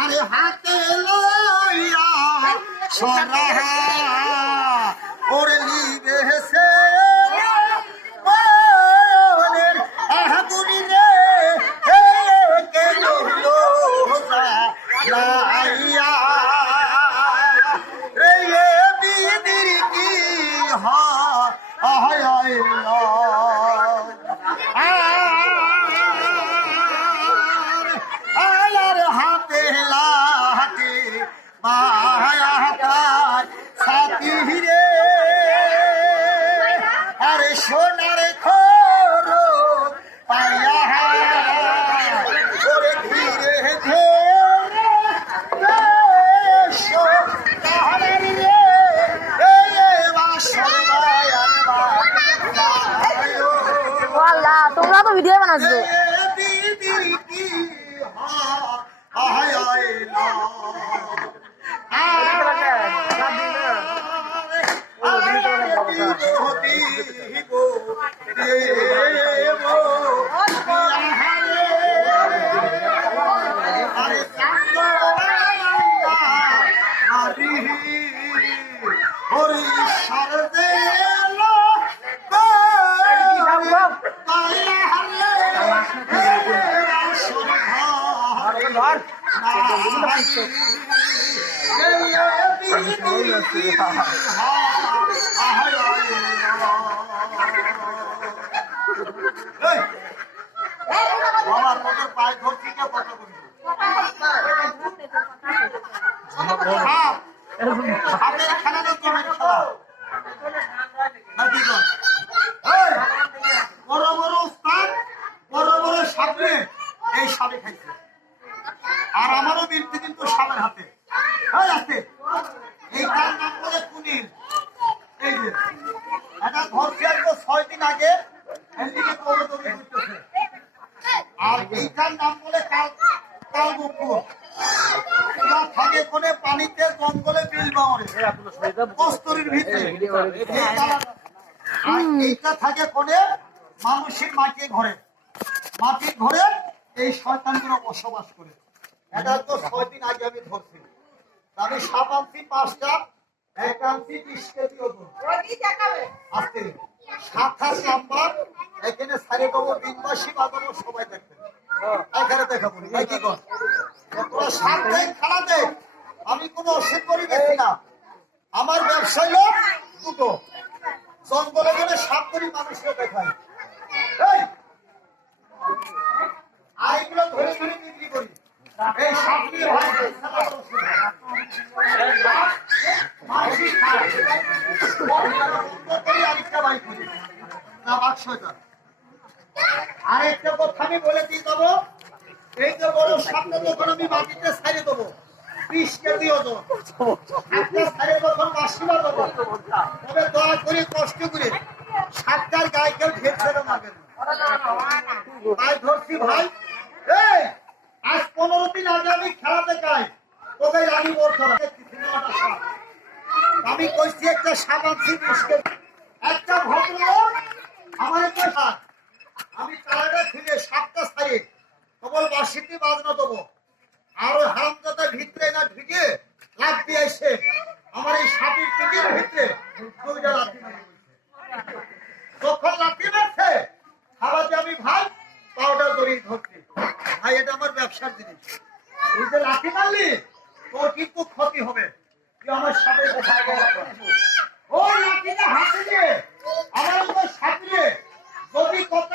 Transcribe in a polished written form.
আরে হাতে লইয়া সরা ওরে লিবে হেসে ওনের আগুনি রে কে লইলো লাইয়া রে বিদির কি হায় আয়ার হাতে লাঠি মায়াকার সাথী রে আরে সোনার খোর পায়া ওরে ধীরে ধীরে তোমরা তো ভিডিও বানাচ্ছ পায়ে ধরছি কে কথা বলবো হাতের খেলা তো জমের খেলা নাকি বড় বড় উস্তাদ বড় বড় সামনে এই সামনে খাইছে আর আমারও বীরটি কিন্তু সামের হাতে আসতে এইটার নাম বলে কুনিল এই যে এটা ধরছে তো 6 দিন আগে এদিকে দৌড়াদৌড়ি করতেছে আর এইটার নাম বলে কাল বুকুর থাকে কোনে পানিতে জঙ্গলে বিল বাউরে কস্তরির ভিতরে আর এইটা থাকে কোনে মানুষের মাটির ঘরে এই শয়তানগুলো বসবাস করে এটা তো 6 দিন আগে আমি ধরছি আমি সাপ আনছি 5টা এক আনছি 20 কেজি ওজন আসতে 7 নাম্বার এখানে সাড়ে দেবো বিনবাসী বাজাবো সবাই দেখবেন এখানে দেখাবো কি কর তোরা সাপ দেখ খেলা দেখ আমি কোনো অসুখ করি বেশি না আমার ব্যবসায় লোক দুটো জঙ্গলে গেলে সাপ করি মানুষকে দেখায় আইগুলো ধরে ধরে বিক্রি করি এই সাপ নিয়ে আরেকটা কথা আমি বলে দিয়ে দেবো এই যে বড় সাপটা যখন আমি মাটিতে ছাড়িয়ে দেবো 20 কেজি ওজন একটা ছাড়িয়ে যখন মাসিমা দেবো তবে দয়া করে কষ্ট করে সাপটার গায়ে কেউ ঢের ছেড়ে মারবেন ভাই ধরছি ভাই এই আজ 15 দিন আগে আমি খেলা দেখাই তোকে রানী বলতো আমি কইছি একটা সাপ আনছি 20 কেজি একটা ভদ্রলোক আমার একটা সাপ আমি তালাটা খুলে সাপটা ছাড়িয়ে কেবল বাসিটি বাজনা দেবো আর ওই হারামজাদা ভিতরে না ঢুকে লাফ দিয়ে এসে আমার এই সাপের পিঠের ভিতরে 2টা লাথি তখন লাথি মারছে খাওয়াতে আমি ভাই পাউডার দড়ি ধরছি ভাই এটা আমার ব্যবসার জিনিস তুই যে লাথি মারলি তোর কিন্তু ক্ষতি হবে তুই আমার সাপের কথা ওই লাঠিটা হাতে দিয়ে আমার সাপ দিয়ে যদি কত